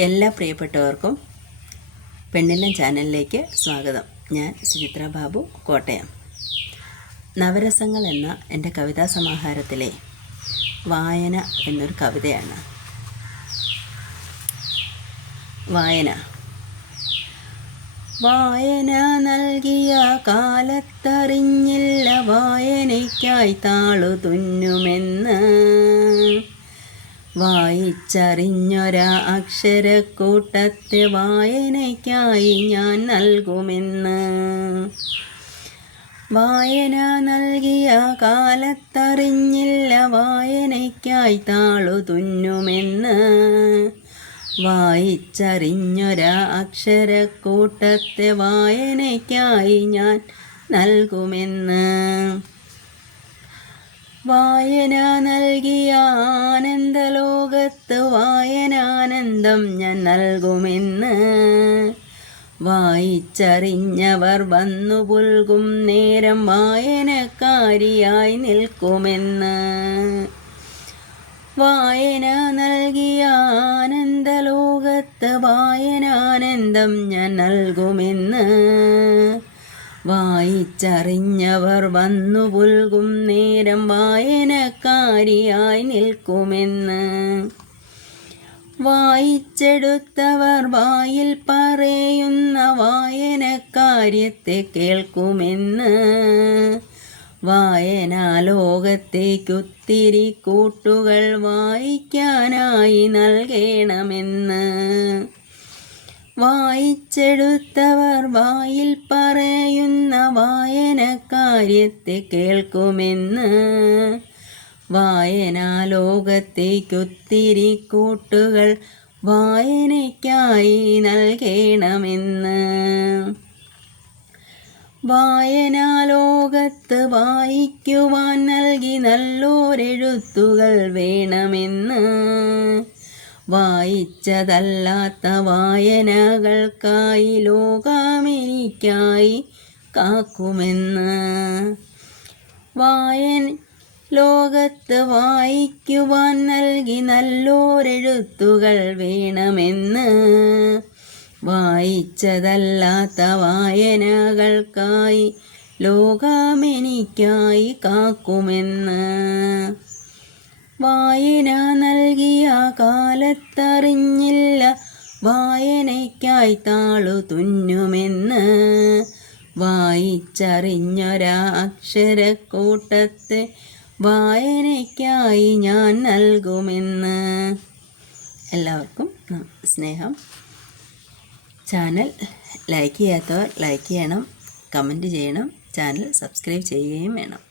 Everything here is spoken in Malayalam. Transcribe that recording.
എല്ലാ പ്രിയപ്പെട്ടവർക്കും പെണ്ണില്ലം ചാനലിലേക്ക് സ്വാഗതം. ഞാൻ സുചിത്ര ബാബു കോട്ടയം. നവരസങ്ങൾ എന്ന എന്റെ കവിതാ സമാഹാരത്തിലെ വായന എന്നൊരു കവിതയാണ്. വായന. വായന നൽകിയ കാലത്തറിഞ്ഞില്ല വായനയ്ക്കായി താളു തുന്നുമെന്ന് വായിച്ചറിഞ്ഞൊരാ അക്ഷരക്കൂട്ടത്തെ വായനയ്ക്കായി ഞാൻ നൽകുമെന്ന്. വായന നൽകിയ കാലത്തറിഞ്ഞില്ല വായനയ്ക്കായി താളു തുന്നുമെന്ന്. വായിച്ചറിഞ്ഞൊരാ അക്ഷരക്കൂട്ടത്തെ വായനയ്ക്കായി ഞാൻ നൽകുമെന്ന്. വായന വായനാനന്ദം ഞാൻ നൽകുമെന്ന് വായിച്ചറിഞ്ഞവർ വന്നു പുൽകും നേരം വായനക്കാരിയായി നിൽക്കുമെന്ന്. വായന നൽകിയ ആനന്ദലോകത്ത് വായനാനന്ദം ഞാൻ നൽകുമെന്ന് വായിച്ചറിഞ്ഞവർ വന്നു പുൽകും നേരം വായനക്കാരിയായി നിൽക്കുമെന്ന്. വായിച്ചെടുത്തവർ വായിൽ പറയുന്ന വായനക്കാര്യത്തെ കേൾക്കുമെന്ന്. വായനാലോകത്തേക്കൊത്തിരി കൂട്ടുകൾ വായിക്കാനായി നൽകണമെന്ന്. വായിച്ചെടുത്തവർ വായിൽ പറയുന്ന വായനക്കാര്യത്തെ കേൾക്കുമെന്ന്. വായനാലോകത്തേക്കൊത്തിരി കൂട്ടുകൾ വായനയ്ക്കായി നൽകണമെന്ന്. വായനാലോകത്ത് വായിക്കുവാൻ നൽകി നല്ലോരെഴുത്തുകൾ വേണമെന്ന്. വായിച്ചതല്ലാത്ത വായനകൾക്കായി ലോകമെനിക്കായി കാക്കുമെന്ന്. വായന ലോകത്ത് വായിക്കുവാൻ നൽകി നല്ലോരെഴുത്തുകൾ വേണമെന്ന്. വായിച്ചതല്ലാത്ത വായനകൾക്കായി ലോകമെനിക്കായി കാക്കുമെന്ന്. വായന നൽകിയ കാലത്തറിഞ്ഞില്ല വായനയ്ക്കായി താളു തുന്നുമെന്ന്. വായിച്ചറിഞ്ഞൊരാ അക്ഷരക്കൂട്ടത്തെ വായനയ്ക്കായി ഞാൻ നൽകുമെന്ന്. എല്ലാവർക്കും സ്നേഹം. ചാനൽ ലൈക്ക് ചെയ്യാത്തവർ ലൈക്ക് ചെയ്യണം കമന്റ് ചെയ്യണം ചാനൽ സബ്സ്ക്രൈബ് ചെയ്യുകയും വേണം.